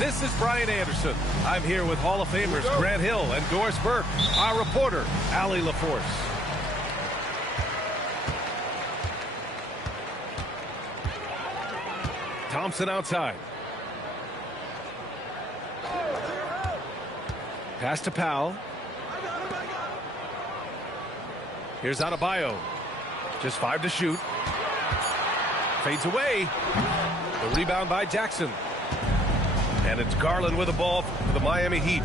This is Brian Anderson. I'm here with Hall of Famers Grant Hill and Doris Burke, our reporter, Allie LaForce. Thompson outside. Pass to Powell. Here's Adebayo. Just 5 to shoot. Fades away. The rebound by Jackson. And it's Garland with the ball for the Miami Heat.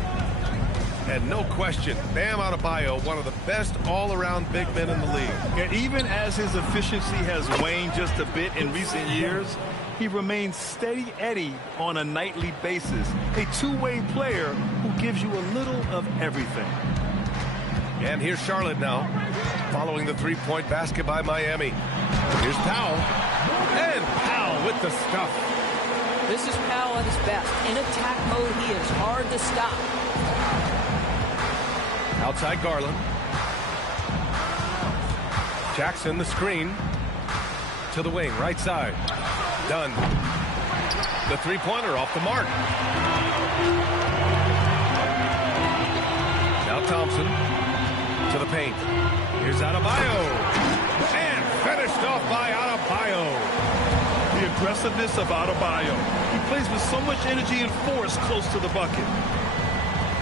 And no question, Bam Adebayo, one of the best all-around big men in the league. And even as his efficiency has waned just a bit in recent years, he remains steady Eddie on a nightly basis. A two-way player who gives you a little of everything. And here's Charlotte now, following the three-point basket by Miami. Here's Powell. And Powell with the stuff. This is Powell at his best. In attack mode, he is hard to stop. Outside Garland. Jackson, the screen. To the wing, right side. Done. The three-pointer off the mark. Now Thompson to the paint. Here's Adebayo. And finished off by Adebayo. The aggressiveness of Adebayo. He plays with so much energy and force close to the bucket.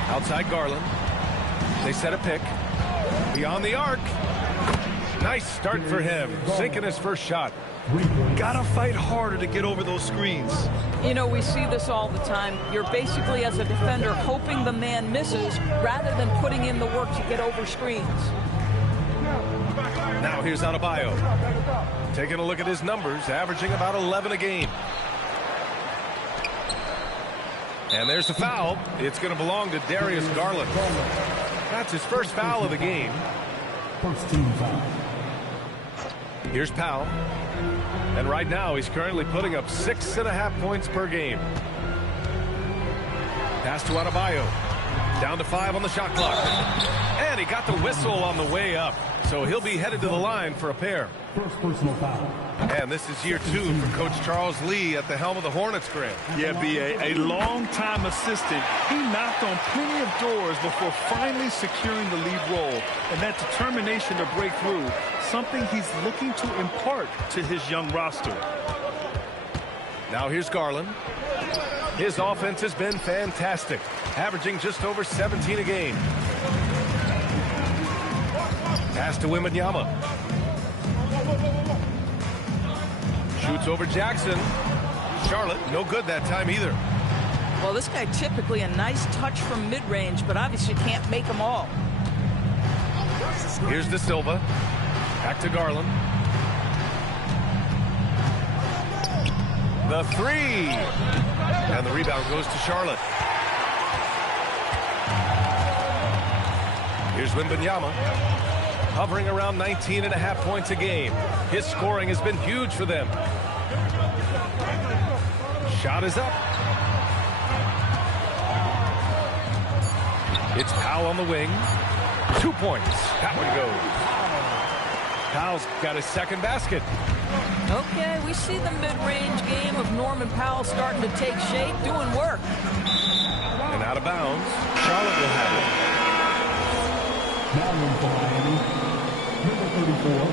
Outside Garland. They set a pick. Beyond the arc. Nice start for him. Sinking his first shot. Gotta fight harder to get over those screens. You know, we see this all the time. You're basically, as a defender, hoping the man misses rather than putting in the work to get over screens. Now here's Adebayo. Taking a look at his numbers, averaging about 11 a game. And there's the foul. It's going to belong to Darius Garland. That's his first foul of the game. First team foul. Here's Powell. And right now he's currently putting up 6.5 points per game. Pass to Adebayo. Down to 5 on the shot clock. And he got the whistle on the way up. So he'll be headed to the line for a pair. First personal foul. And this is year 2 for Coach Charles Lee at the helm of the Hornets, Grant. Yeah, B.A., a long-time assistant. He knocked on plenty of doors before finally securing the lead role. And that determination to break through, something he's looking to impart to his young roster. Now here's Garland. His offense has been fantastic, averaging just over 17 a game. Pass to Wembanyama. Shoots over Jackson. Charlotte, no good that time either. Well, this guy typically a nice touch from mid-range, but obviously can't make them all. Here's De Silva. Back to Garland. The three. And the rebound goes to Charlotte. Here's Wembanyama. Hovering around 19.5 points a game. His scoring has been huge for them. Shot is up. It's Powell on the wing. 2 points. That one goes. Powell's got his second basket. Okay, we see the mid-range game of Norman Powell starting to take shape, doing work. And out of bounds. Charlotte will have it. Now in for Miami, number 34,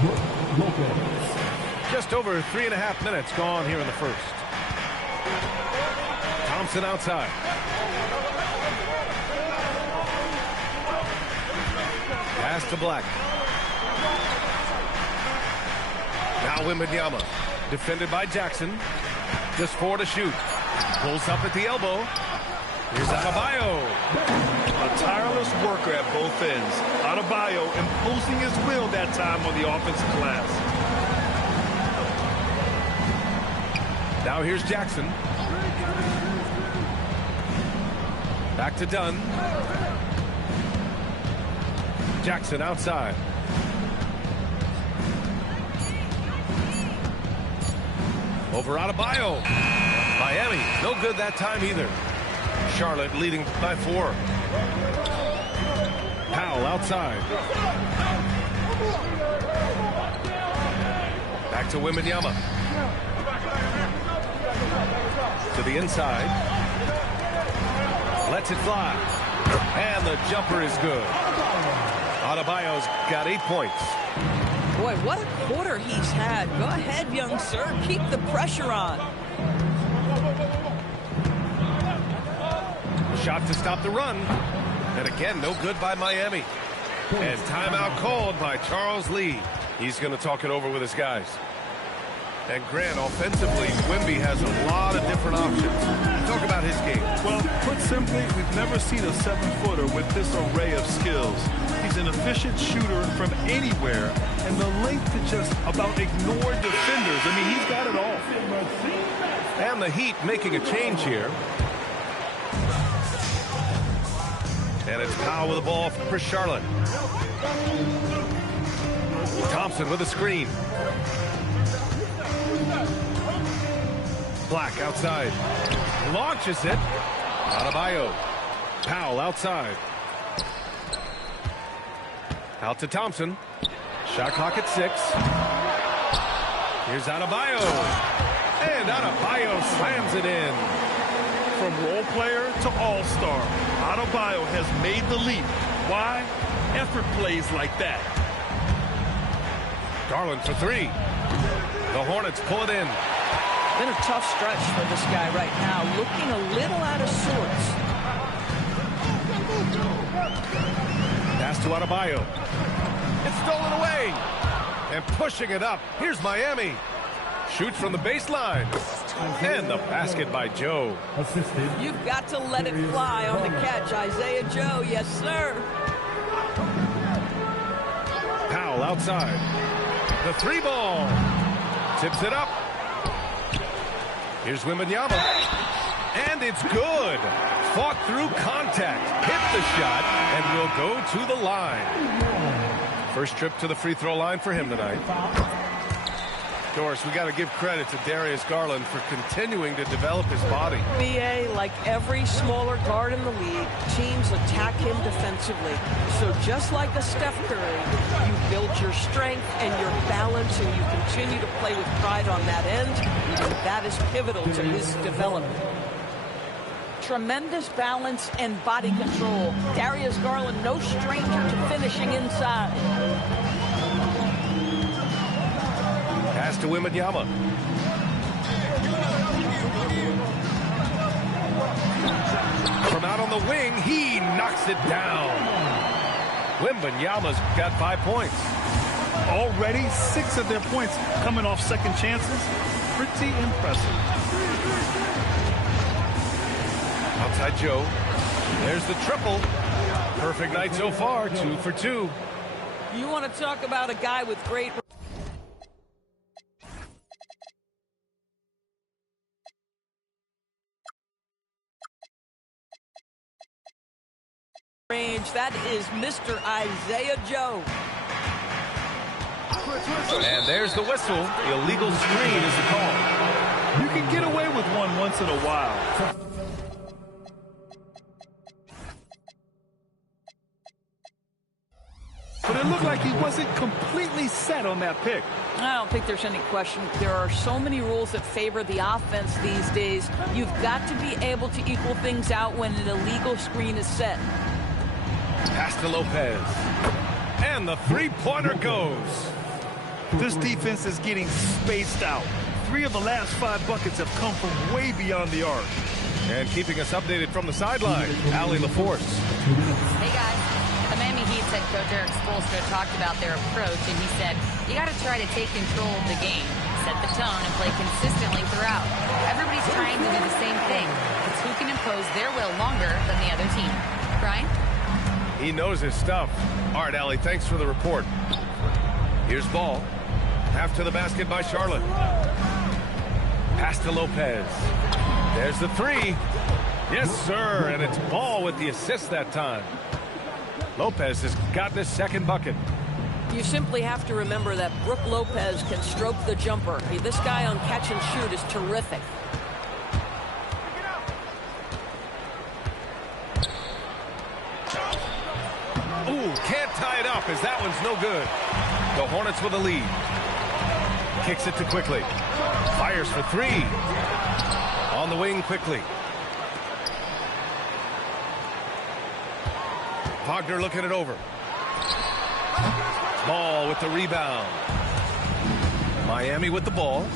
Brook Lopez. Just over 3.5 minutes gone here in the first. Thompson outside. Pass to Black. Now Wembanyama. Defended by Jackson. Just 4 to shoot. Pulls up at the elbow. Here's Adebayo. A tireless worker at both ends. Adebayo imposing his will that time on the offensive glass. Now here's Jackson. Back to Dunn. Jackson outside. Over Adebayo. Miami, no good that time either. Charlotte leading by 4. Powell outside. Back to Wembanyama. To the inside. Lets it fly. And the jumper is good. Adebayo's got 8 points. Boy, what a quarter he's had. Go ahead, young sir. Keep the pressure on. Shot to stop the run. And again, no good by Miami. And timeout called by Charles Lee. He's going to talk it over with his guys. And Grant, offensively, Wemby has a lot of different options. Talk about his game. Well, put simply, we've never seen a 7-footer with this array of skills. He's an efficient shooter from anywhere, and the length to just about ignore defenders. I mean, he's got it all. And the Heat making a change here. And it's Powell with the ball for Charlotte. Thompson with a screen. Black outside. Launches it. Adebayo. Powell outside. Out to Thompson. Shot clock at 6. Here's Adebayo. And Adebayo slams it in. From role player to all-star, Adebayo has made the leap. Why? Effort plays like that. Garland for 3. The Hornets pull it in. Been a tough stretch for this guy right now. Looking a little out of sorts. Pass to Adebayo. It's stolen away. And pushing it up. Here's Miami. Shoots from the baseline. And the basket by Joe. Assisted. You've got to let it fly on the catch, Isaiah Joe. Yes, sir. Powell outside. The 3-ball. Tips it up. Here's Wembanyama. And it's good. Fought through contact. Hit the shot and will go to the line. First trip to the free throw line for him tonight. Doris, we got to give credit to Darius Garland for continuing to develop his body. BA, like every smaller guard in the league, teams attack him defensively. So just like a Steph Curry, you build your strength and your balance, and you continue to play with pride on that end. And that is pivotal to his development. Tremendous balance and body control. Darius Garland, no stranger to finishing inside. Pass to Wembanyama. From out on the wing, he knocks it down. Wembanyama's got 5 points. Already 6 of their points coming off second chances. Pretty impressive. Outside Joe. There's the triple. Perfect night so far, 2 for 2. You want to talk about a guy with great range. That is Mr. Isaiah Joe. And there's the whistle. Illegal screen is the call. You can get away with one once in a while. But it looked like he wasn't completely set on that pick. I don't think there's any question. There are so many rules that favor the offense these days. You've got to be able to equal things out when an illegal screen is set. Pass to Lopez. And the three-pointer goes. This defense is getting spaced out. 3 of the last 5 buckets have come from way beyond the arc. And keeping us updated from the sideline, Allie LaForce. Hey, guys. The Miami Heat head coach Eric Spoelstra talked about their approach, and he said, you got to try to take control of the game, set the tone, and play consistently throughout. Everybody's trying to do the same thing. It's who can impose their will longer than the other team. Brian? He knows his stuff. All right, Allie, thanks for the report. Here's Ball. After the basket by Charlotte. Pass to Lopez. There's the 3. Yes, sir, and it's Ball with the assist that time. Lopez has gotten his second bucket. You simply have to remember that Brook Lopez can stroke the jumper. This guy on catch and shoot is terrific. Ooh, can't tie it up as that one's no good. The Hornets with a lead. Kicks it to Quickly. Fires for 3. On the wing quickly. Wagner looking it over. Ball with the rebound. Miami with the ball.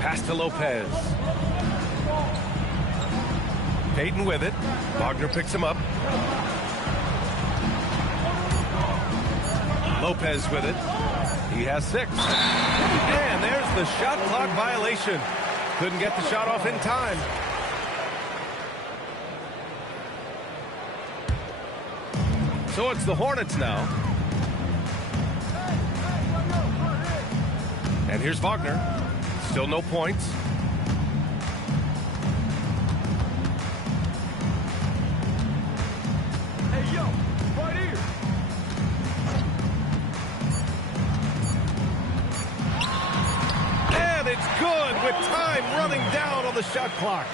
Pass to Lopez. Payton with it. Wagner picks him up. Lopez with it. He has 6. And there's the shot clock violation. Couldn't get the shot off in time. So it's the Hornets now. And here's Wagner. Still no points. Hey, yo, right here. And it's good with time running down on the shot clock.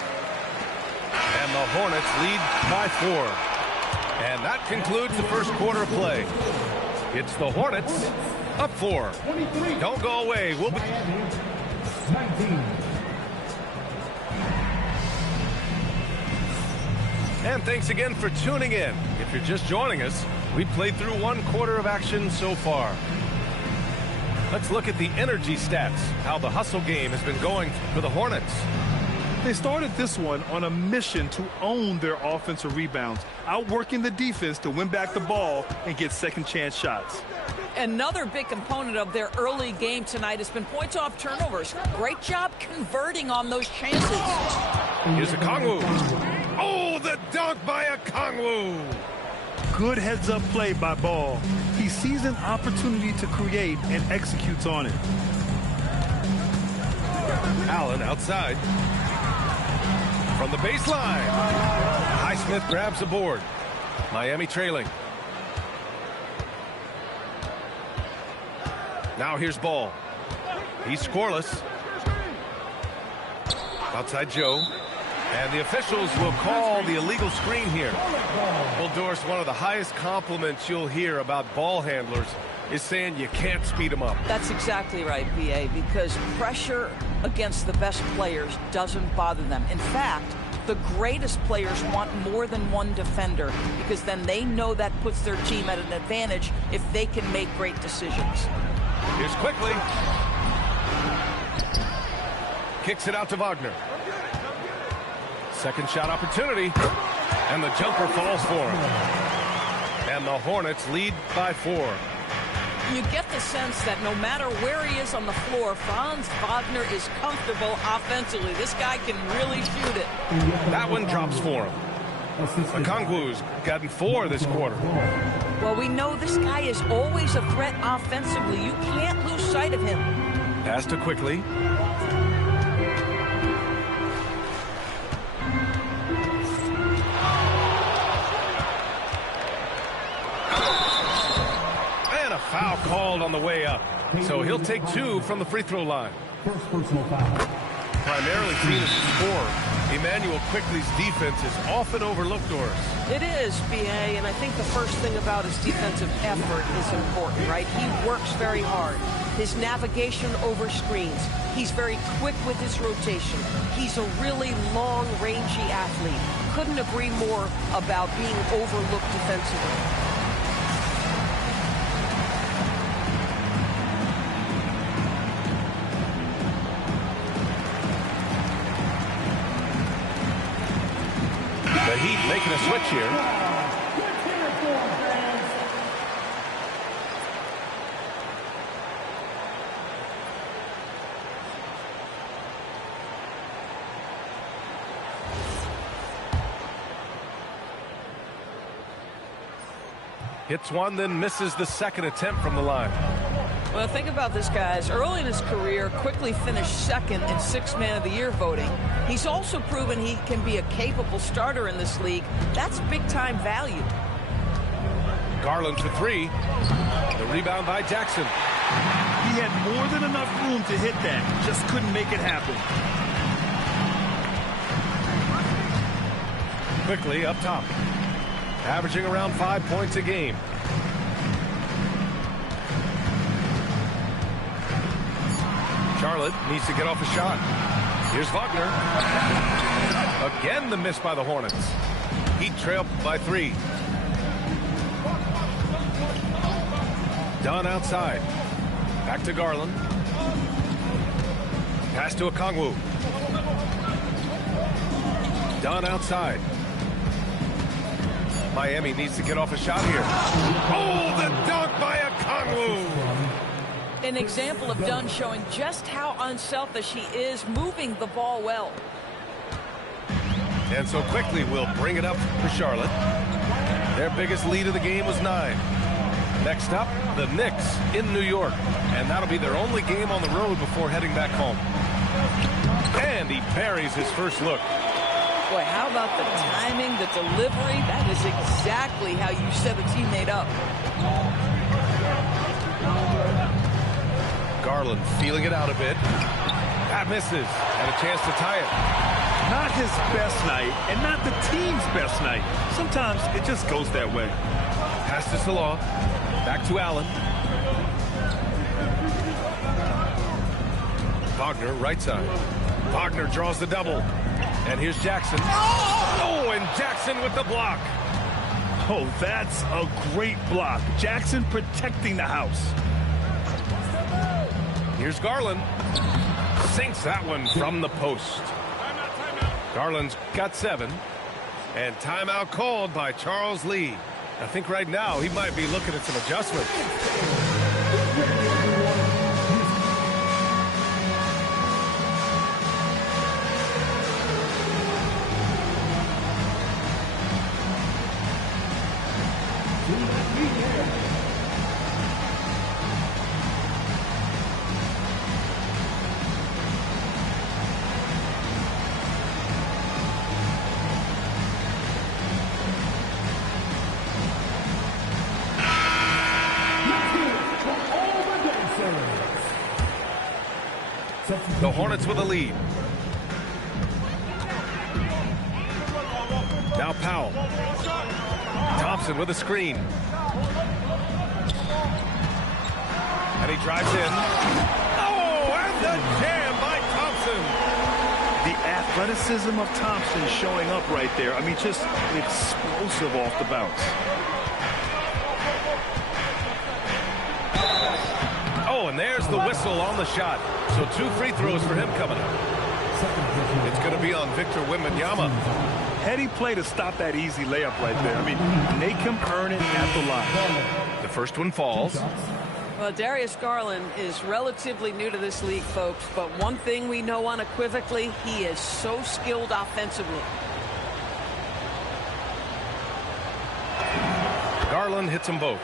And the Hornets lead by 4. And that concludes the first quarter of play. It's the Hornets up 4. Don't go away. We'll be 19. And thanks again for tuning in. If you're just joining us, we played through 1 quarter of action so far. Let's look at the energy stats, how the hustle game has been going for the Hornets. They started this one on a mission to own their offensive rebounds, outworking the defense to win back the ball and get second chance shots. Another big component of their early game tonight has been points off turnovers. Great job converting on those chances. Here's a Kongwu. Oh, the dunk by a Kongwu. Good heads-up play by Ball. He sees an opportunity to create and executes on it. Allen outside. From the baseline. Highsmith grabs the board. Miami trailing. Now here's Ball. He's scoreless. Outside Joe. And the officials will call the illegal screen here. Well, Doris, one of the highest compliments you'll hear about ball handlers is saying you can't speed them up. That's exactly right, BA, because pressure against the best players doesn't bother them. In fact, the greatest players want more than one defender because then they know that puts their team at an advantage if they can make great decisions. Here's quickly. Kicks it out to Wagner. Second shot opportunity. And the jumper falls for him. And the Hornets lead by 4. You get the sense that no matter where he is on the floor, Franz Wagner is comfortable offensively. This guy can really shoot it. That one drops for him. Okongwu's gotten 4 this quarter. Well, we know this guy is always a threat offensively. You can't lose sight of him. Pass to quickly. Foul called on the way up. So he'll take 2 from the free throw line. First personal foul. Primarily seen as a scorer, Emmanuel Quickley's defense is often overlooked, Doris. It is, BA, and I think the first thing about his defensive effort is important, right? He works very hard. His navigation over screens. He's very quick with his rotation. He's a really long, rangy athlete. Couldn't agree more about being overlooked defensively. The Heat making a switch here. Hits one, then misses the second attempt from the line. Well, think about this, guys. Early in his career, Quickly finished second in 6th Man of the Year voting. He's also proven he can be a capable starter in this league. That's big-time value. Garland for 3. The rebound by Jackson. He had more than enough room to hit that. Just couldn't make it happen. Quickly up top. Averaging around 5 points a game. Charlotte needs to get off a shot. Here's Wagner. Again, the miss by the Hornets. Heat trail by 3. Dunn outside. Back to Garland. Pass to Okongwu. Dunn outside. Miami needs to get off a shot here. Oh, the dunk by Okongwu! An example of Dunn showing just how unselfish he is, moving the ball well. And so quickly we'll bring it up for Charlotte. Their biggest lead of the game was 9. Next up, the Knicks in New York. And that'll be their only game on the road before heading back home. And he buries his first look. Boy, how about the timing, the delivery? That is exactly how you set a teammate up. Garland feeling it out a bit. That misses. And a chance to tie it. Not his best night, and not the team's best night. Sometimes it just goes that way. Pass to Salah. Back to Allen. Wagner, right side. Wagner draws the double. And here's Jackson. Oh, and Jackson with the block. Oh, that's a great block. Jackson protecting the house. Here's Garland. Sinks that one from the post. Garland's got 7. And timeout called by Charles Lee. I think right now he might be looking at some adjustments. The Hornets with a lead. Now Powell. Thompson with a screen. And he drives in. Oh, and the jam by Thompson. The athleticism of Thompson showing up right there. I mean, just explosive off the bounce. Oh, and there's the whistle on the shot. So 2 free throws for him coming up. It's going to be on Victor Wembanyama. Heady play to stop that easy layup right there. I mean, make him earn it at the line. The first one falls. Well, Darius Garland is relatively new to this league, folks, but one thing we know unequivocally, he is so skilled offensively. Garland hits them both.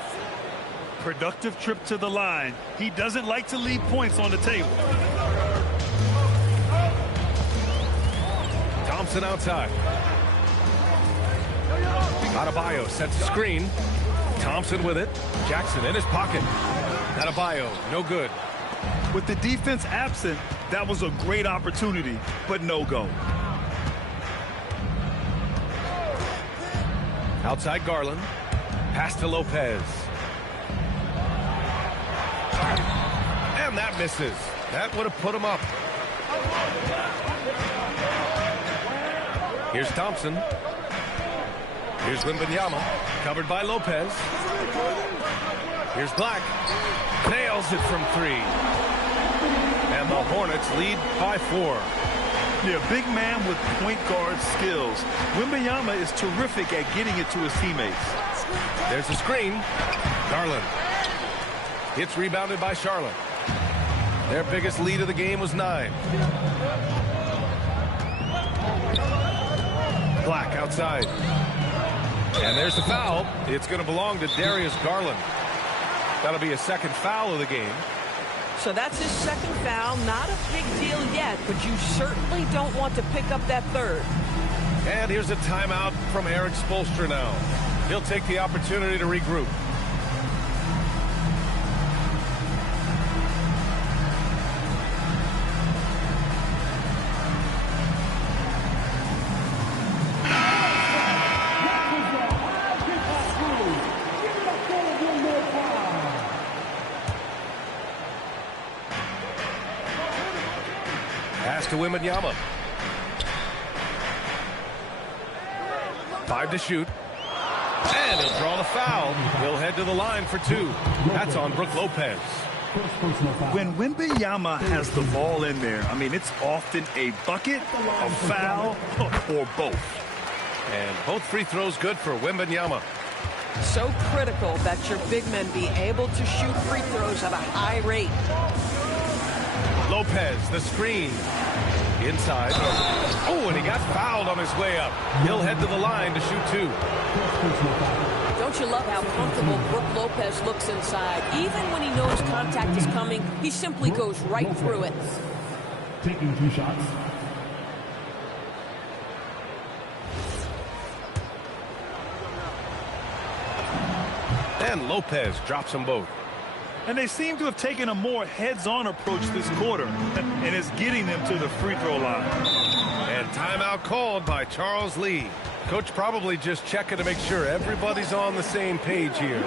Productive trip to the line. He doesn't like to leave points on the table. Thompson outside. Adebayo sets a screen. Thompson with it. Jackson in his pocket. Adebayo, no good. With the defense absent, that was a great opportunity, but no go. Outside Garland. Pass to Lopez. And that misses. That would have put him up. Here's Thompson. Here's Wembanyama. Covered by Lopez. Here's Black. Nails it from 3. And the Hornets lead by 4. Yeah, big man with point guard skills. Wembanyama is terrific at getting it to his teammates. There's a screen. Garland. It's rebounded by Charlotte. Their biggest lead of the game was 9. Black outside. And there's the foul. It's going to belong to Darius Garland. That'll be a second foul of the game. So that's his second foul. Not a big deal yet, but you certainly don't want to pick up that third. And here's a timeout from Eric Spoelstra now. He'll take the opportunity to regroup. Pass to Wembanyama. 5 to shoot. And he'll draw the foul. He'll head to the line for 2. That's on Brook Lopez. When Wembanyama has the ball in there, I mean, it's often a bucket, a foul, or both. And both free throws good for Wembanyama. So critical that your big men be able to shoot free throws at a high rate. Lopez, the screen. Inside. Oh, and he got fouled on his way up. He'll head to the line to shoot 2. Don't you love how comfortable Brook Lopez looks inside? Even when he knows contact is coming, he simply goes right through it. Taking 2 shots. And Lopez drops them both. And they seem to have taken a more heads-on approach this quarter, and it's getting them to the free throw line. And timeout called by Charles Lee. Coach probably just checking to make sure everybody's on the same page here.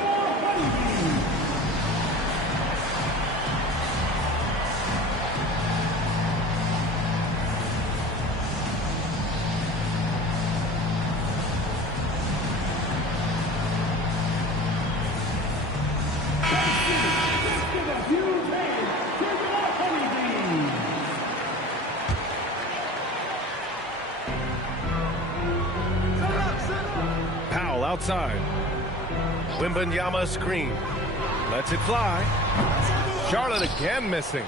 Outside. Wembanyama screen. Lets it fly. Charlotte again missing.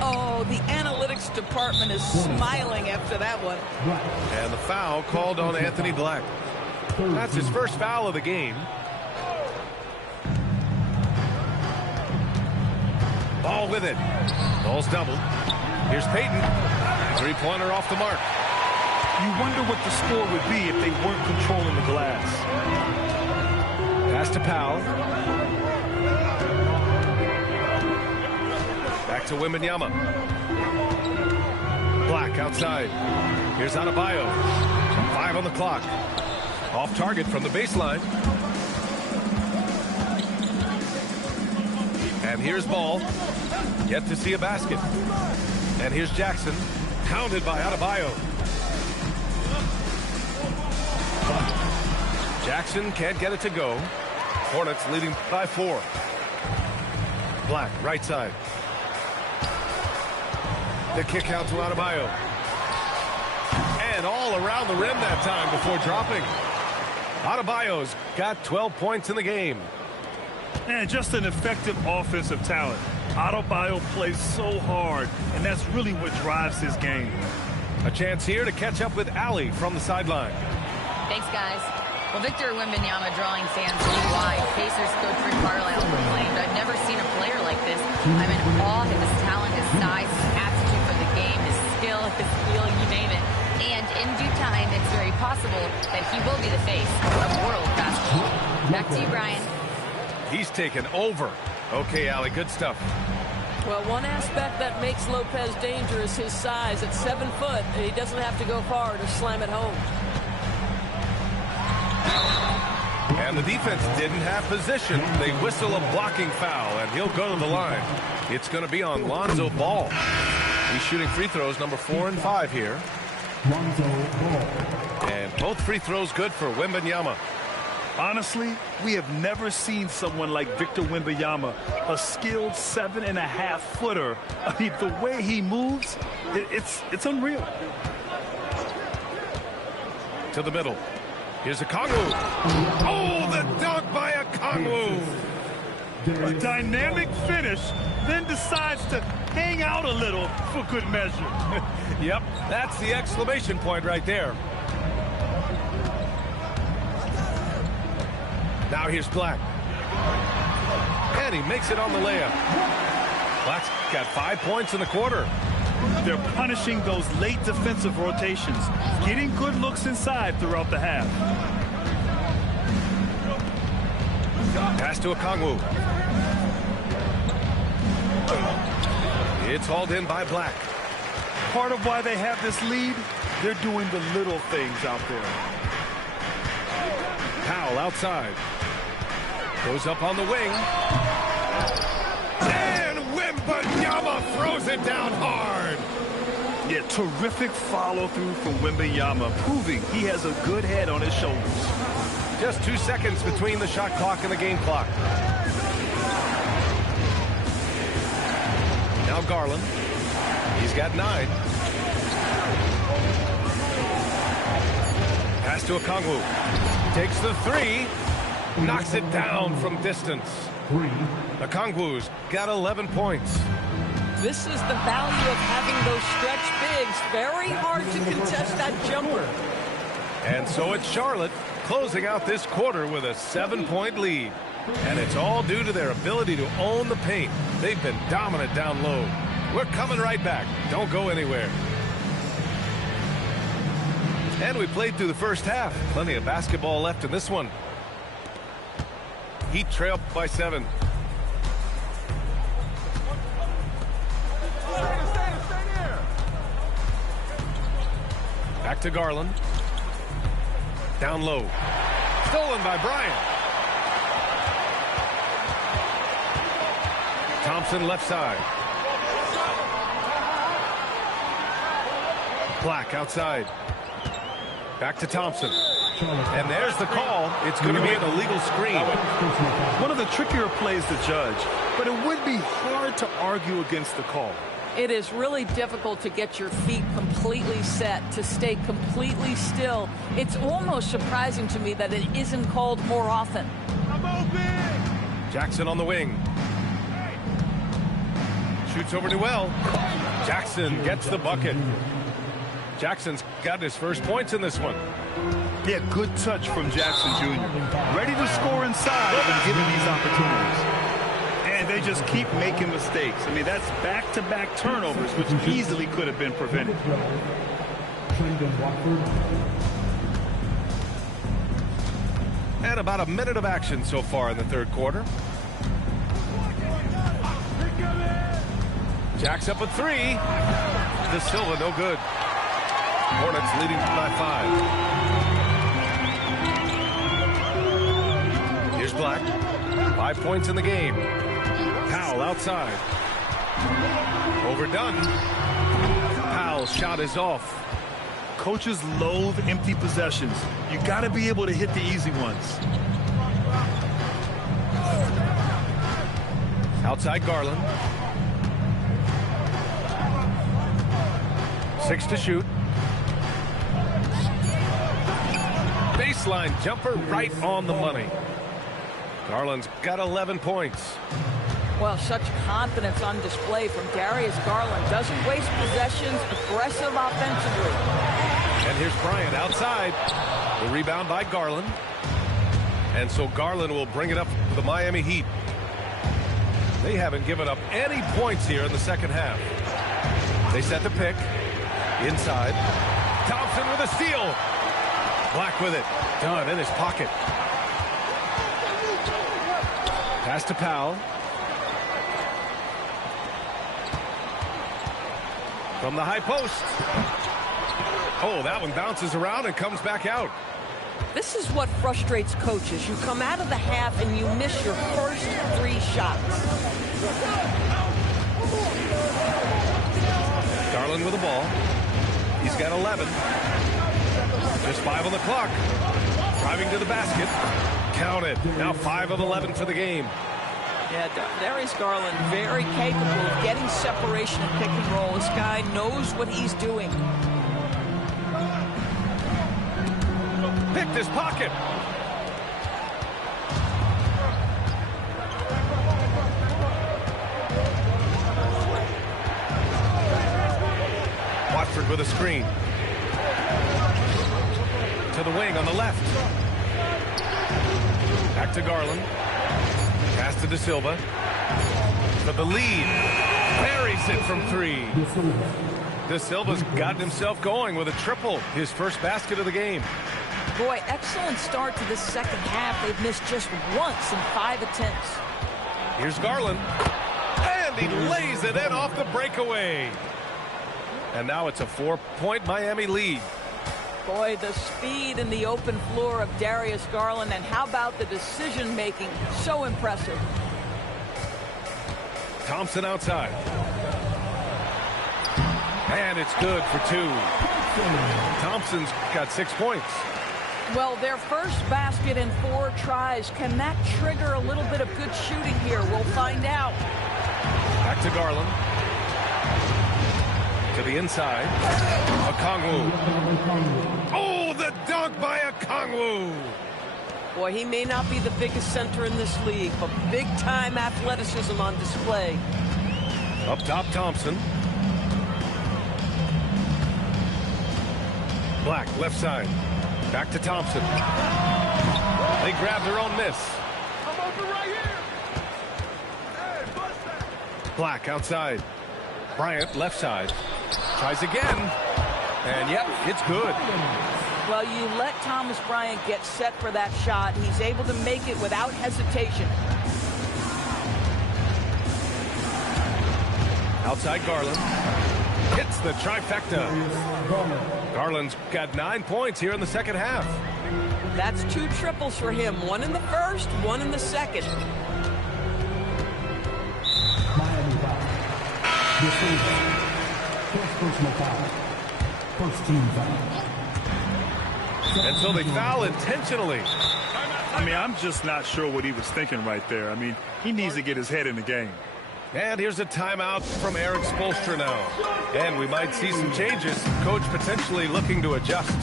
Oh, the analytics department is smiling after that one. And the foul called on Anthony Black. That's his first foul of the game. Ball with it. Ball's doubled. Here's Payton. 3-pointer off the mark. You wonder what the score would be if they weren't controlling the glass. Pass to Powell. Back to Wembanyama. Black outside. Here's Adebayo. 5 on the clock. Off target from the baseline. And here's Ball. Yet to see a basket. And here's Jackson. Counted by Adebayo. Jackson can't get it to go. Hornets leading by 4. Black, right side. The kick out to Adebayo. And all around the rim that time before dropping. Adebayo's got 12 points in the game. And just an effective offensive talent. Adebayo plays so hard, and that's really what drives his game. A chance here to catch up with Allie from the sideline. Thanks, guys. Well, Victor Wembanyama drawing fans wide. Pacers coach Rick Carlisle proclaimed, "I've never seen a player like this. I'm in awe of his talent, his size, his aptitude for the game, his skill, his feel, you name it. And in due time, it's very possible that he will be the face of world basketball." Back to you, Brian. He's taken over. Okay, Allie, good stuff. Well, one aspect that makes Lopez dangerous, his size. At 7 foot, he doesn't have to go far to slam it home. And the defense didn't have position. They whistle a blocking foul, and he'll go to the line. It's going to be on Lonzo Ball. He's shooting free throws number 4 and 5 here. Lonzo Ball. And both free throws good for Wembanyama. Honestly, we have never seen someone like Victor Wembanyama, a skilled 7.5-footer. I mean, the way he moves, it's unreal. To the middle. Here's a Okongwu. Oh, the dunk by a Okongwu. A dynamic finish, then decides to hang out a little for good measure. Yep, that's the exclamation point right there. Now here's Black. And he makes it on the layup. Black's got 5 points in the quarter. They're punishing those late defensive rotations, getting good looks inside throughout the half. Pass to Okongwu. It's hauled in by Black. Part of why they have this lead, they're doing the little things out there. Powell outside. Goes up on the wing. And Wembanyama throws it down hard. Terrific follow-through from Wembanyama, proving he has a good head on his shoulders. Just 2 seconds between the shot clock and the game clock. Now Garland. He's got 9. Pass to Okongwu. Takes the 3. Knocks it down from distance. Okongwu's got 11 points. This is the value of having those stretch bigs. Very hard to contest that jumper. And so it's Charlotte closing out this quarter with a 7-point lead. And it's all due to their ability to own the paint. They've been dominant down low. We're coming right back. Don't go anywhere. And we played through the first half. Plenty of basketball left in this one. Heat trailed by 7. Back to Garland. Down low. Stolen by Bryant. Thompson left side. Black outside. Back to Thompson. And there's the call. It's going to be an illegal screen. One of the trickier plays to judge, but it would be hard to argue against the call. It is really difficult to get your feet completely set, to stay completely still. It's almost surprising to me that it isn't called more often. Jackson on the wing. Shoots over to Well. Jackson gets the bucket. Jackson's got his first points in this one. Yeah, good touch from Jackson Jr. Ready to score inside when given these opportunities. And they just keep making mistakes. I mean, that's back-to-back turnovers, which easily could have been prevented. And about a minute of action so far in the third quarter. Jack's up a 3. De Silva, no good. Hornets leading by 5. Here's Black. 5 points in the game. Powell outside. Overdone. Powell's shot is off. Coaches loathe empty possessions. You got to be able to hit the easy ones. Outside Garland. 6 to shoot. Baseline jumper right on the money. Garland's got 11 points. Well, such confidence on display from Darius Garland. Doesn't waste possessions, aggressive offensively. And here's Bryant outside. The rebound by Garland. And so Garland will bring it up for the Miami Heat. They haven't given up any points here in the second half. They set the pick. Inside. Thompson with a steal. Black with it. Done in his pocket. Pass to Powell. From the high post. Oh, that one bounces around and comes back out. This is what frustrates coaches. You come out of the half and you miss your first 3 shots. Garland with the ball. He's got 11. Just 5 on the clock. Driving to the basket. Count it. Now 5 of 11 for the game. Yeah, Darius Garland very capable of getting separation and pick and roll. This guy knows what he's doing. Picked his pocket. Watford with a screen. To the wing on the left. Back to Garland. Pass to De Silva. For the lead. Buries it from 3. De Silva's gotten himself going with a triple. His first basket of the game. Boy, excellent start to this second half. They've missed just once in 5 attempts. Here's Garland. And he lays it in off the breakaway. And now it's a 4-point Miami lead. Boy, the speed and the open floor of Darius Garland, and how about the decision-making? So impressive. Thompson outside. And it's good for 2. Thompson's got 6 points. Well, their first basket in 4 tries. Can that trigger a little bit of good shooting here? We'll find out. Back to Garland. To the inside. Okongwu. Oh, the dunk by Okongwu. Boy, he may not be the biggest center in this league, but big-time athleticism on display. Up top, Thompson. Black, left side. Back to Thompson. They grab their own miss. Black outside. Bryant, left side. Tries again. And yep, it's good. Well, you let Thomas Bryant get set for that shot. He's able to make it without hesitation. Outside Garland. Hits the trifecta. Garland's got 9 points here in the second half. That's 2 triples for him. 1 in the first, 1 in the second. Miami foul. This is first personal foul. First team foul. And so they foul intentionally. I mean, I'm just not sure what he was thinking right there. I mean, he needs to get his head in the game. And here's a timeout from Eric Spoelstra now. And we might see some changes. Coach potentially looking to adjust.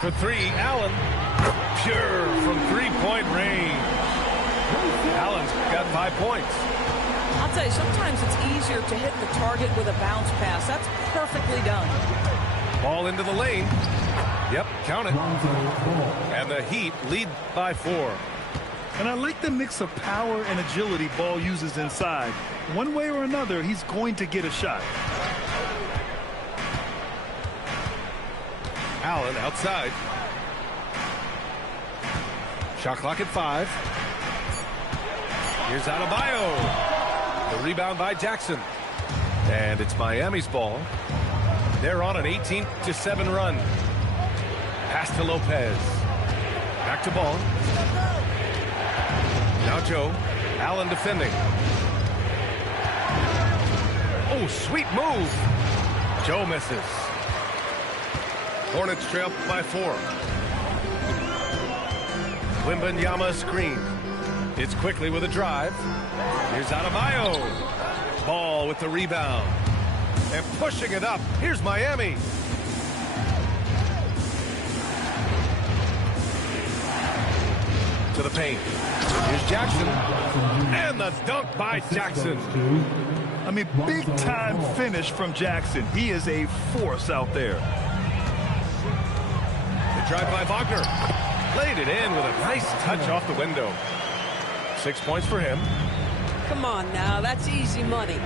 For 3, Allen. Pure from 3-point range. Allen's got 5 points. I'll tell you, sometimes it's easier to hit the target with a bounce pass. That's perfectly done. Ball into the lane. Yep, count it. And the Heat lead by 4. And I like the mix of power and agility Ball uses inside. One way or another, he's going to get a shot. Allen outside. Shot clock at 5. Here's Adebayo. The rebound by Jackson. And it's Miami's ball. They're on an 18-7 run. Pass to Lopez. Back to Ball. Now Joe. Allen defending. Oh, sweet move. Joe misses. Hornets trail by 4. Wembanyama screen. It's quickly with a drive. Here's Adebayo. Ball with the rebound. And pushing it up. Here's Miami. To the paint. Here's Jackson. And the dunk by Jackson. I mean, big-time finish from Jackson. He is a force out there. The drive by Wagner. Laid it in with a nice touch off the window. 6 points for him. Come on now, that's easy money.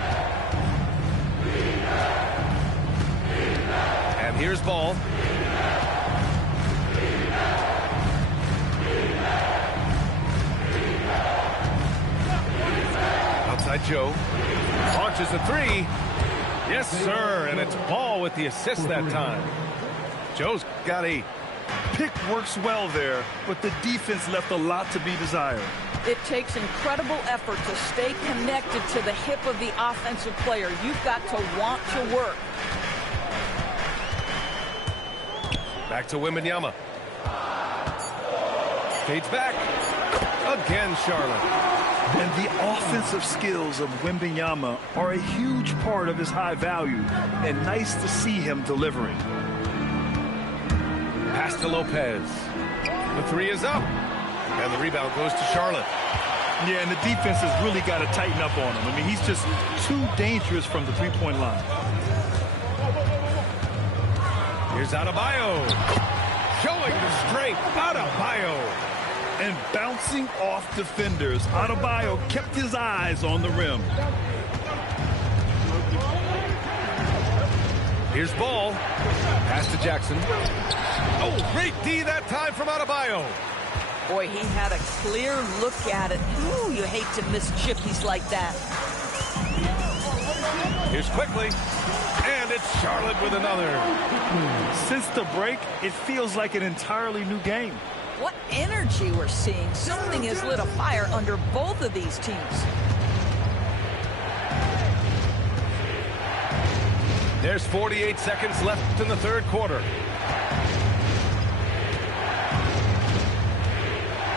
And here's Ball. Outside Joe. Launches a 3. Yes, sir. And it's Ball with the assist that time. Joe's got 8. Pick works well there, but the defense left a lot to be desired. It takes incredible effort to stay connected to the hip of the offensive player. You've got to want to work. Back to Wembanyama. Fades back. Again, Charlotte. And the offensive skills of Wembanyama are a huge part of his high value, and nice to see him delivering. Pass to Lopez. The 3 is up. And the rebound goes to Charlotte. Yeah, and the defense has really got to tighten up on him. I mean, he's just too dangerous from the three-point line. Here's Adebayo. Showing the strength. Adebayo. And bouncing off defenders, Adebayo kept his eyes on the rim. Here's Ball. Pass to Jackson. Oh, great D that time from Adebayo. Boy, he had a clear look at it. Ooh, you hate to miss chippies like that. Here's quickly, and it's Charlotte with another. Since the break, it feels like an entirely new game. What energy we're seeing. Something has lit a fire under both of these teams. There's 48 seconds left in the third quarter.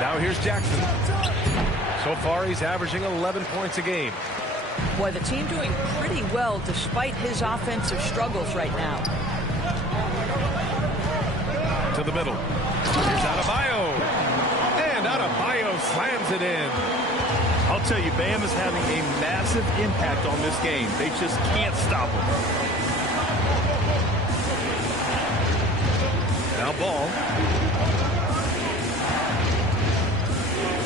Now here's Jackson. So far, he's averaging 11 points a game. Boy, the team doing pretty well despite his offensive struggles right now. To the middle. Here's Adebayo. And Adebayo slams it in. I'll tell you, Bam is having a massive impact on this game. They just can't stop him. Now ball.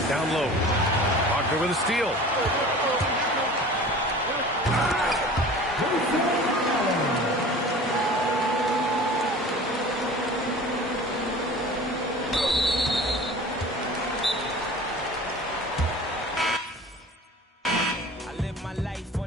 Down low. Wagner with a steal. I live my life